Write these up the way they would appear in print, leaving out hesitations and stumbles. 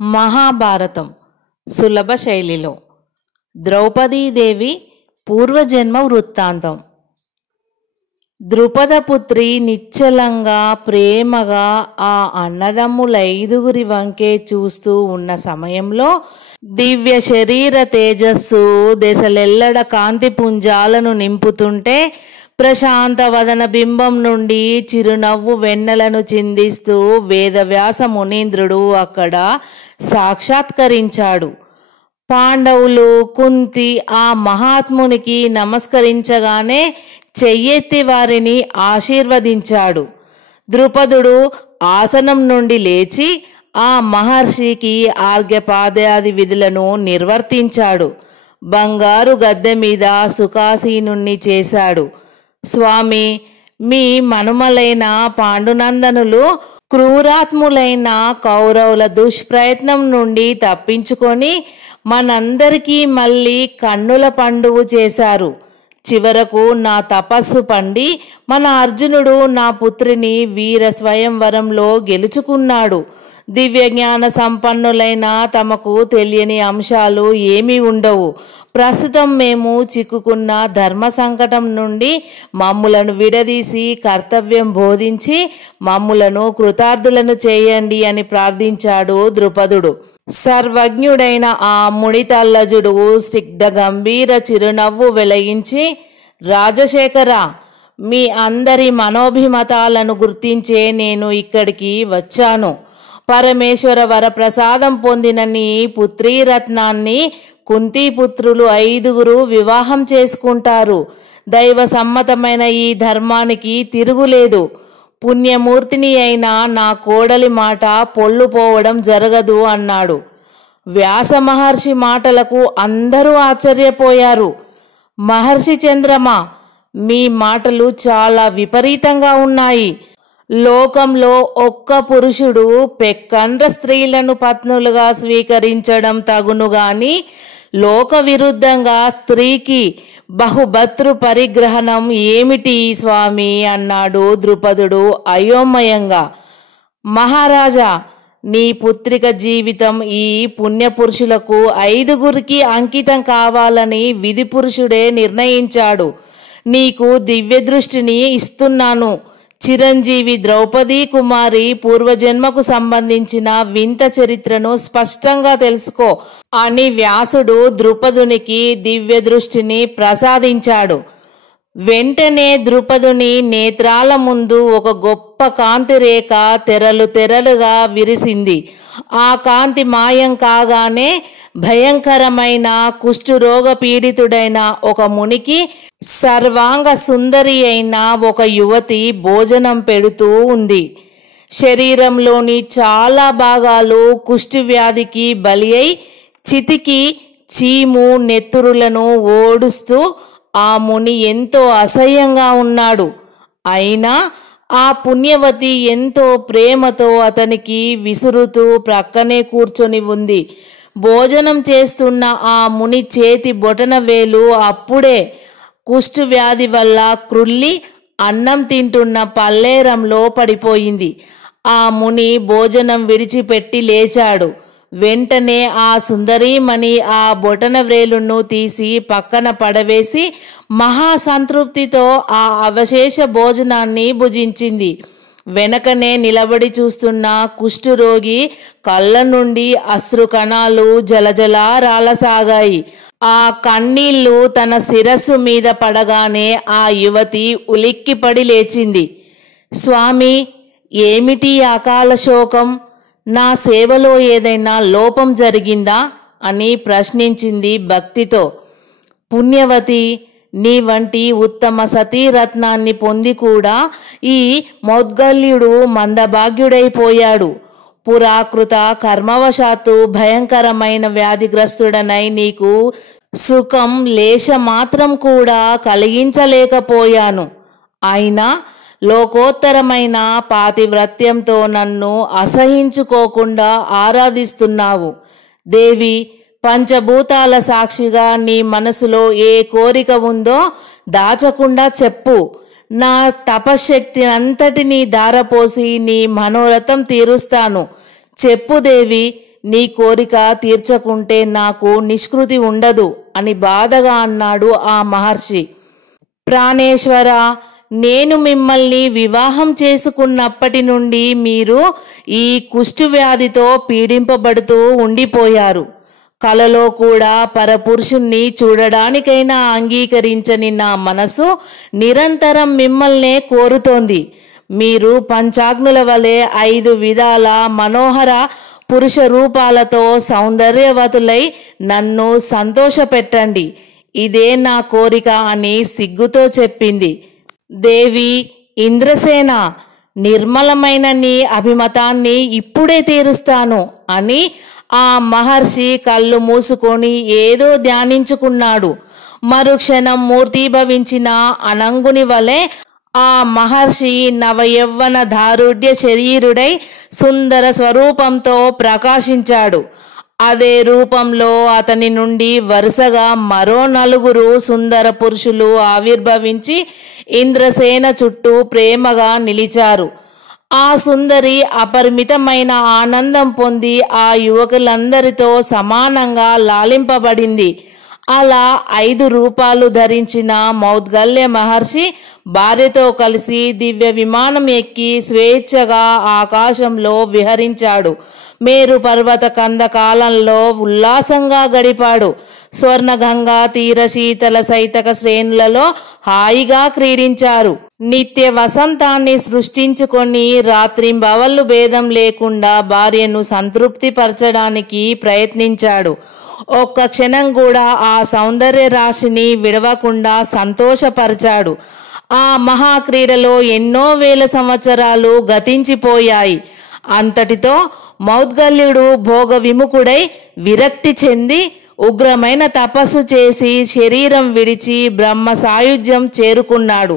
మహాభారతం సులభ శైలిలో ద్రౌపదీదేవి పూర్వజన్మ వృత్తాంతం. ద్రుపదపుత్రి నిశ్చలంగా ప్రేమగా ఆ అన్నదమ్ములైదుగురి వంకే చూస్తూ ఉన్న సమయంలో దివ్య శరీర తేజస్సు దశలెల్లడ కాంతి పుంజాలను నింపుతుంటే ప్రశాంత వదన బింబం నుండి చిరునవ్వు వెన్నెలను చిందిస్తూ వేదవ్యాస మునీంద్రుడు అక్కడ సాక్షాత్కరించాడు. పాండవులు కుంతి ఆ మహాత్మునికి నమస్కరించగానే చెయ్యెత్తి వారిని ఆశీర్వదించాడు. ద్రుపదుడు ఆసనం నుండి లేచి ఆ మహర్షికి ఆర్ఘ్యపాద్యాది విధులను నిర్వర్తించాడు. బంగారు గద్దె మీద సుఖాసీనుణ్ణి చేశాడు. స్వామి, మీ మనుమలైన పాండునందనులు క్రూరాత్ములైన కౌరవుల దుష్ప్రయత్నం నుండి తప్పించుకొని మనందరికీ మళ్ళీ కన్నుల పండువు చేశారు. చివరకు నా తపస్సు పండి మన అర్జునుడు నా పుత్రిని వీర స్వయంవరంలో గెలుచుకున్నాడు. దివ్య జ్ఞాన సంపన్నులైన తమకు తెలియని అంశాలు ఏమీ ఉండవు. ప్రస్తుతం మేము చిక్కుకున్న ధర్మ సంకటం నుండి మమ్ములను విడదీసి కర్తవ్యం బోధించి మమ్ములను కృతార్థులను చేయండి అని ప్రార్థించాడు ద్రుపదుడు. సర్వజ్ఞుడైన ఆ మునితల్లజుడు స్నిగ్ధ గంభీర చిరునవ్వు వెలిగించి, రాజశేఖర, మీ అందరి మనోభిమతాలను గుర్తించే నేను ఇక్కడికి వచ్చాను. పరమేశ్వర వరప్రసాదం పొందిన నీ పుత్రీరత్నాన్ని కుంతీపుత్రులు 5 వివాహం చేసుకుంటారు. దైవ సమ్మతమైన ఈ ధర్మానికి తిరుగులేదు. పుణ్యమూర్తిని అయినా నా కోడలి మాట పొల్లుపోవడం జరగదు అన్నాడు. వ్యాస మహర్షి మాటలకు అందరూ ఆశ్చర్యపోయారు. మహర్షి చంద్రమా, మీ మాటలు చాలా విపరీతంగా ఉన్నాయి. లోకంలో ఒక్క పురుషుడు పెక్కండ్ర స్త్రీలను పత్నులుగా స్వీకరించడం తగును గాని లోక విరుద్ధంగా స్త్రీకి బహుభర్తృ పరిగ్రహణం ఏమిటి స్వామి అన్నాడు ద్రుపదుడు అయోమయంగా. మహారాజా, నీ పుత్రిక జీవితం ఈ పుణ్యపురుషులకు 5 అంకితం కావాలని విధి పురుషుడే నిర్ణయించాడు. నీకు దివ్య దృష్టిని ఇస్తున్నాను. చిరంజీవి ద్రౌపదీ కుమారి పూర్వజన్మకు సంబంధించిన వింత చరిత్రను స్పష్టంగా తెలుసుకో అని వ్యాసుడు ద్రుపదునికి దివ్య దృష్టిని ప్రసాదించాడు. వెంటనే ద్రుపదుని నేత్రాల ముందు ఒక గొప్ప కాంతి రేఖ తెరలు తెరలుగా విరిసింది. ఆ కాంతి మాయం కాగానే భయంకరమైన కుష్ఠరోగ పీడితుడైన ఒక మునికి సర్వాంగ సుందరి అయిన ఒక యువతి భోజనం పెడుతూ ఉంది. శరీరంలోని చాలా భాగాలు కుష్ఠి వ్యాధికి బలి అయి చితికి చీము నెత్తురులను ఓడుస్తూ ఆ ముని ఎంతో అసహ్యంగా ఉన్నాడు. అయినా ఆ పుణ్యవతి ఎంతో ప్రేమతో అతనికి విసురుతూ ప్రక్కనే కూర్చొని ఉంది. భోజనం చేస్తున్న ఆ ముని చేతి బొటన వేలు అప్పుడే కుష్ఠు వ్యాధి వల్ల క్రుళ్ళి అన్నం తింటున్న పల్లేరంలో పడిపోయింది. ఆ ముని భోజనం విడిచిపెట్టి లేచాడు. వెంటనే ఆ సుందరీమణి ఆ బొటన వ్రేలును తీసి పక్కన పడవేసి మహాసంతృప్తితో ఆ అవశేష భోజనాన్ని భుజించింది. వెనకనే నిలబడి చూస్తున్న కుష్ఠరోగి కళ్ళ నుండి అశ్రు కణాలు జలజలా రాలసాగాయి. ఆ కన్నీళ్లు తన శిరస్సు మీద పడగానే ఆ యువతి ఉలిక్కిపడి లేచింది. స్వామి, ఏమిటి అకాల శోకం? నా సేవలో ఏదైనా లోపం జరిగిందా అని ప్రశ్నించింది భక్తితో. పుణ్యవతి, నీ వంటి ఉత్తమ సతీరత్నాన్ని పొంది కూడా ఈ మౌద్గల్యుడు మందభాగ్యుడైపోయాడు. పురాకృత కర్మవశాత్తు భయంకరమైన వ్యాధిగ్రస్తుడనై నీకు సుఖం లేశ మాత్రం కూడా కలిగించలేకపోయాను. అయినా లోకోత్తరమైన పాతివ్రత్యంతో నన్ను అసహించుకోకుండా ఆరాధిస్తున్నావు. దేవి, పంచభూతాల సాక్షిగా నీ మనసులో ఏ కోరిక ఉందో దాచకుండా చెప్పు. నా తపశక్తి అంతటినీ ధారపోసి నీ మనోరథం తీరుస్తాను. చెప్పు దేవి, నీ కోరిక తీర్చకుంటే నాకు నిష్కృతి ఉండదు అని బాధగా అన్నాడు ఆ మహర్షి. ప్రాణేశ్వర, నేను మిమ్మల్ని వివాహం చేసుకున్నప్పటి నుండి మీరు ఈ కుష్టు వ్యాధితో పీడింపబడుతూ ఉండిపోయారు. కలలో కూడా పరపురుషుణ్ణి చూడడానికైనా అంగీకరించని నా మనసు నిరంతరం మిమ్మల్నే కోరుతోంది. మీరు పంచాగ్నుల వలె 5 విధాల మనోహర పురుష రూపాలతో సౌందర్యవతులై నన్ను సంతోషపెట్టండి. ఇదే నా కోరిక అని సిగ్గుతో చెప్పింది. దేవి ఇంద్రసేన, నిర్మలమైన నీ అభిమతాన్ని ఇప్పుడే తీరుస్తాను అని ఆ మహర్షి కళ్ళు మూసుకొని ఏదో ధ్యానించుకున్నాడు. మరుక్షణం మూర్తీభవించిన అనంగుని వలె ఆ మహర్షి నవయవ్వన దారుఢ్య శరీరుడై సుందర స్వరూపంతో ప్రకాశించాడు. అదే రూపంలో అతని నుండి వరుసగా మరో 4 సుందర పురుషులు ఆవిర్భవించి ఇంద్రసేన చుట్టూ ప్రేమగా నిలిచారు. ఆ సుందరి అపరిమితమైన ఆనందం పొంది ఆ యువకులందరితో సమానంగా లాలింపబడింది. అలా 5 రూపాలు ధరించిన మౌద్గల్య మహర్షి భార్యతో కలిసి దివ్య విమానం ఎక్కి స్వేచ్ఛగా ఆకాశంలో విహరించాడు. మేరు పర్వత కందకాలంలో ఉల్లాసంగా గడిపాడు. స్వర్ణగంగా తీర శీతల సైతక శ్రేణులలో హాయిగా క్రీడించారు. నిత్య వసంతాన్ని సృష్టించుకొని రాత్రింబవళ్ళు భేదం లేకుండా భార్యను సంతృప్తి పరచడానికి ప్రయత్నించాడు. ఒక్క క్షణం కూడా ఆ సౌందర్య రాశిని విడవకుండా సంతోషపరిచాడు. ఆ మహాక్రీడలో ఎన్నో వేల సంవత్సరాలు గతించిపోయాయి. అంతటితో మౌద్గల్యుడు భోగ విముఖుడై విరక్తి చెంది ఉగ్రమైన తపస్సు చేసి శరీరం విడిచి బ్రహ్మ సాయుధ్యం చేరుకున్నాడు.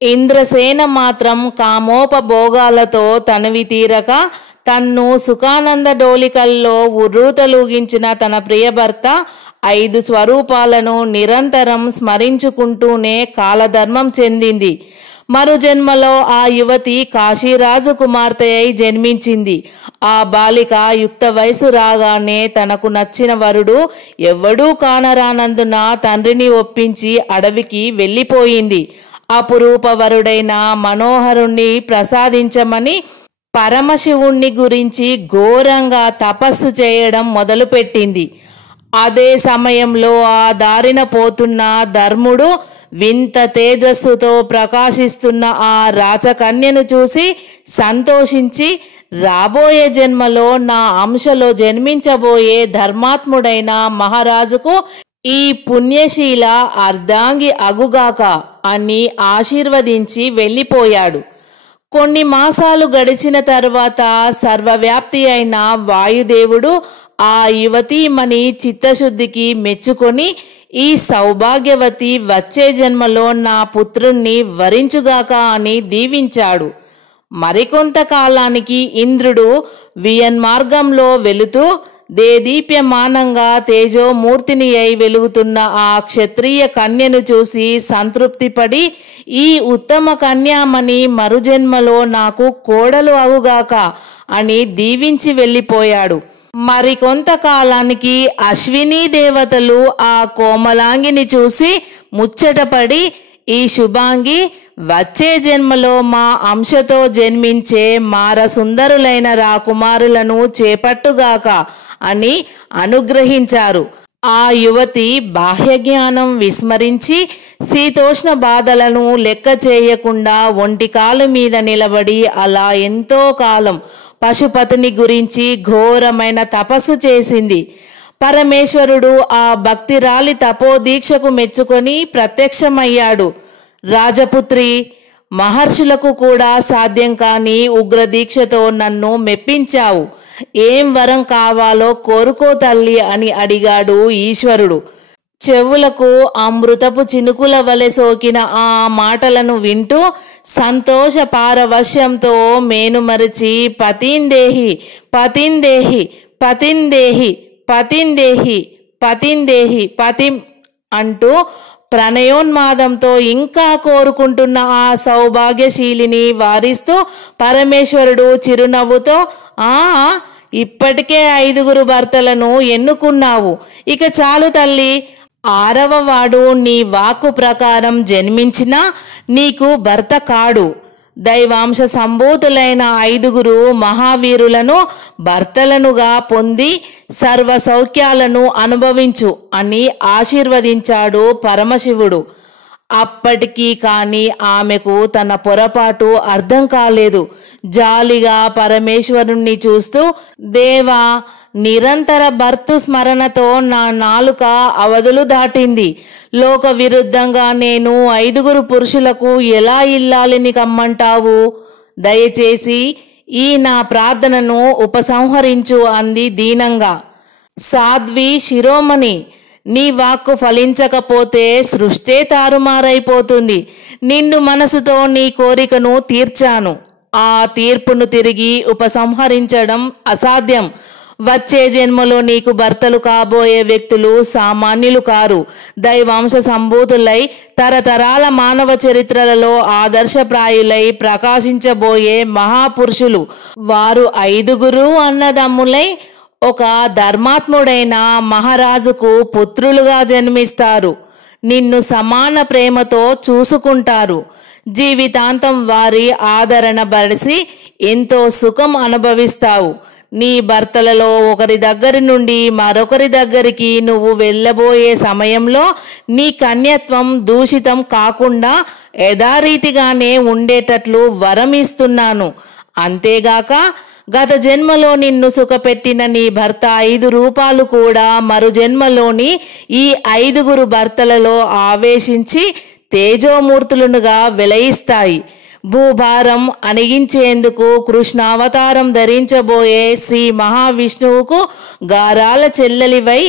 ఇంద్రసేన మాత్రం కామోపభోగాలతో తనవి తీరక తన్ను సుఖానంద డోలికల్లో ఉర్రూతలూగించిన తన ప్రియభర్త 5 స్వరూపాలను నిరంతరం స్మరించుకుంటూనే కాలధర్మం చెందింది. మరు జన్మలో ఆ యువతి కాశీరాజు కుమార్తె అయి జన్మించింది. ఆ బాలిక యుక్త వయసు రాగానే తనకు నచ్చిన వరుడు ఎవ్వడూ కానరానందున తండ్రిని ఒప్పించి అడవికి వెళ్ళిపోయింది. అపురూప వరుడైన మనోహరుణ్ణి ప్రసాదించమని పరమశివుణ్ణి గురించి ఘోరంగా తపస్సు చేయడం మొదలుపెట్టింది. అదే సమయంలో ఆ దారిన పోతున్న ధర్ముడు వింత తేజస్సుతో ప్రకాశిస్తున్న ఆ రాచకన్యను చూసి సంతోషించి రాబోయే జన్మలో నా అంశలో జన్మించబోయే ధర్మాత్ముడైన మహారాజుకు ఈ పుణ్యశీల అర్ధాంగి అగుగాక అని ఆశీర్వదించి వెళ్ళిపోయాడు. కొన్ని మాసాలు గడిచిన తర్వాత సర్వవ్యాప్తి అయిన వాయుదేవుడు ఆ యువతీమణి చిత్తశుద్ధికి మెచ్చుకొని ఈ సౌభాగ్యవతి వచ్చే జన్మలో నా పుత్రుణ్ణి వరించుగాక అని దీవించాడు. మరికొంతకాలానికి ఇంద్రుడు వియన్మార్గంలో వెళుతూ దేదీప్యమానంగా తేజోమూర్తిని అయి వెలుగుతున్న ఆ క్షత్రియ కన్యను చూసి సంతృప్తిపడి ఈ ఉత్తమ కన్యామణి మరుజన్మలో నాకు కోడలు అవుగాక అని దీవించి వెళ్ళిపోయాడు. మరికొంతకాలానికి అశ్విని దేవతలు ఆ కోమలాంగిని చూసి ముచ్చటపడి ఈ శుభాంగి వచ్చే జన్మలో మా అంశతో జన్మించే మారసుందరులైన రాకుమారులను చేపట్టుగాక అని అనుగ్రహించారు. ఆ యువతి బాహ్యజ్ఞానం విస్మరించి శీతోష్ణ బాధలను లెక్క చేయకుండా ఒంటికాలు మీద నిలబడి అలా ఎంతో కాలం పశుపతిని గురించి ఘోరమైన తపస్సు చేసింది. పరమేశ్వరుడు ఆ భక్తిరాలి తపోదీక్షకు మెచ్చుకొని ప్రత్యక్షమయ్యాడు. రాజపుత్రి, మహర్షులకు కూడా సాధ్యం కాని ఉగ్రదీక్షతో నన్ను మెప్పించావు. ఏం వరం కావాలో కోరుకో తల్లి అని అడిగాడు ఈశ్వరుడు. చెవులకు అమృతపు చినుకుల వలె సోకిన ఆ మాటలను వింటూ సంతోష పారవశ్యంతో మేనుమరిచి పతిందేహి పతిందేహి పతిందేహి పతిందేహి పతిందేహి పతిం అంటూ ప్రణయోన్మాదంతో ఇంకా కోరుకుంటున్న ఆ సౌభాగ్యశీలిని వారిస్తూ పరమేశ్వరుడు చిరునవ్వుతో ఆ ఇప్పటికే 5 భర్తలను ఎన్నుకున్నావు. ఇక చాలు తల్లి. 6వ వాడు నీ వాక్కు ప్రకారం జన్మించినా నీకు భర్త కాడు. దైవాంశ సంభూతులైన 5 మహావీరులను భర్తలనుగా పొంది సర్వ సౌఖ్యాలను అనుభవించు అని ఆశీర్వదించాడు పరమశివుడు. అప్పటికీ కాని ఆమెకు తన పొరపాటు అర్థం కాలేదు. జాలిగా పరమేశ్వరుణ్ణి చూస్తూ, దేవా, నిరంతర భర్తృ స్మరణతో నా నాలుక అవధులు దాటింది. లోక విరుద్ధంగా నేను 5 పురుషులకు ఎలా ఇల్లాలిని కమ్మంటావు? దయచేసి ఈ నా ప్రార్థనను ఉపసంహరించు అంది దీనంగా. సాధ్వి శిరోమణి, నీ వాక్కు ఫలించకపోతే సృష్టే తారుమారైపోతుంది. నిన్ను మనసుతో నీ కోరికను తీర్చాను. ఆ తీర్పును తిరిగి ఉపసంహరించడం అసాధ్యం. వచ్చే జన్మలో నీకు భర్తలు కాబోయే వ్యక్తులు సామాన్యులు కారు. దైవాంశ సంభూతులై తరతరాల మానవ చరిత్రలలో ఆదర్శప్రాయులై ప్రకాశించబోయే మహాపురుషులు. వారు 5 అన్నదమ్ములై ఒక ధర్మాత్ముడైన మహారాజుకు పుత్రులుగా జన్మిస్తారు. నిన్ను సమాన ప్రేమతో చూసుకుంటారు. జీవితాంతం వారి ఆదరణ బడిసి ఎంతో సుఖం అనుభవిస్తావు. నీ భర్తలలో ఒకరి దగ్గర నుండి మరొకరి దగ్గరికి నువ్వు వెళ్ళబోయే సమయంలో నీ కన్యత్వం దూషితం కాకుండా యథారీతిగానే ఉండేటట్లు వరం ఇస్తున్నాను. అంతేగాక గత జన్మలో నిన్ను సుఖపెట్టిన నీ భర్త 5 రూపాలు కూడా మరు జన్మలోని ఈ 5 భర్తలలో ఆవేశించి తేజోమూర్తులుగా వెలయిస్తాయి. భూభారం అణిగించేందుకు కృష్ణావతారం ధరించబోయే శ్రీ మహావిష్ణువుకు గారాల చెల్లెలివై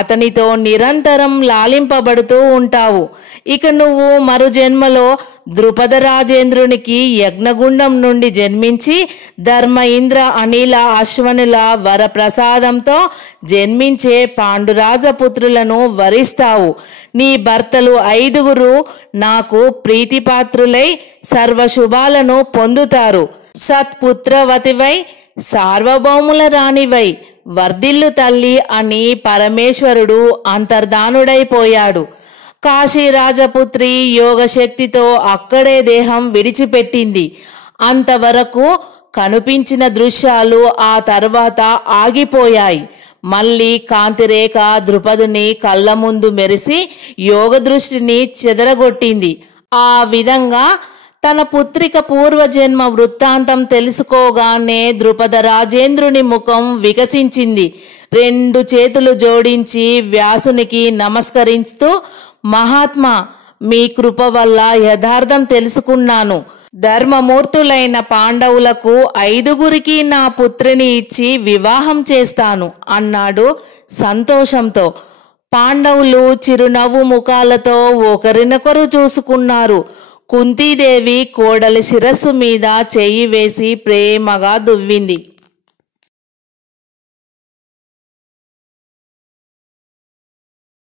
అతనితో నిరంతరం లాలింపబడుతూ ఉంటావు. ఇక నువ్వు మరు జన్మలో ద్రుపద రాజేంద్రునికి యజ్ఞగుండం నుండి జన్మించి ధర్మ ఇంద్ర అనిల అశ్వనుల వరప్రసాదంతో జన్మించే పాండురాజపుత్రులను వరిస్తావు. నీ భర్తలు 5 నాకు ప్రీతిపాత్రులై సర్వశుభాలను పొందుతారు. సత్పుత్రవతివై సార్వభౌముల రాణివై వర్ధిల్లు తల్లి అని పరమేశ్వరుడు అంతర్ధానుడైపోయాడు. కాశీరాజపుత్రి యోగశక్తితో అక్కడే దేహం విడిచిపెట్టింది. అంతవరకు కనిపించిన దృశ్యాలు ఆ తర్వాత ఆగిపోయాయి. మళ్ళీ కాంతిరేఖ ద్రుపదుని కళ్ళ ముందు మెరిసి యోగ దృష్టిని చెదరగొట్టింది. ఆ విధంగా తన పుత్రిక పూర్వజన్మ వృత్తాంతం తెలుసుకోగానే ద్రుపద రాజేంద్రుని ముఖం వికసించింది. 2 చేతులు జోడించి వ్యాసునికి నమస్కరిస్తూ, మహాత్మా, మీ కృప వల్ల యథార్థం తెలుసుకున్నాను. ధర్మమూర్తులైన పాండవులకు 5 నా పుత్రిని ఇచ్చి వివాహం చేస్తాను అన్నాడు సంతోషంతో. పాండవులు చిరునవ్వు ముఖాలతో ఒకరినొకరు చూసుకున్నారు. కుంతీదేవి కోడలి శిరస్సు మీద చెయ్యి వేసి ప్రేమగా దువ్వింది.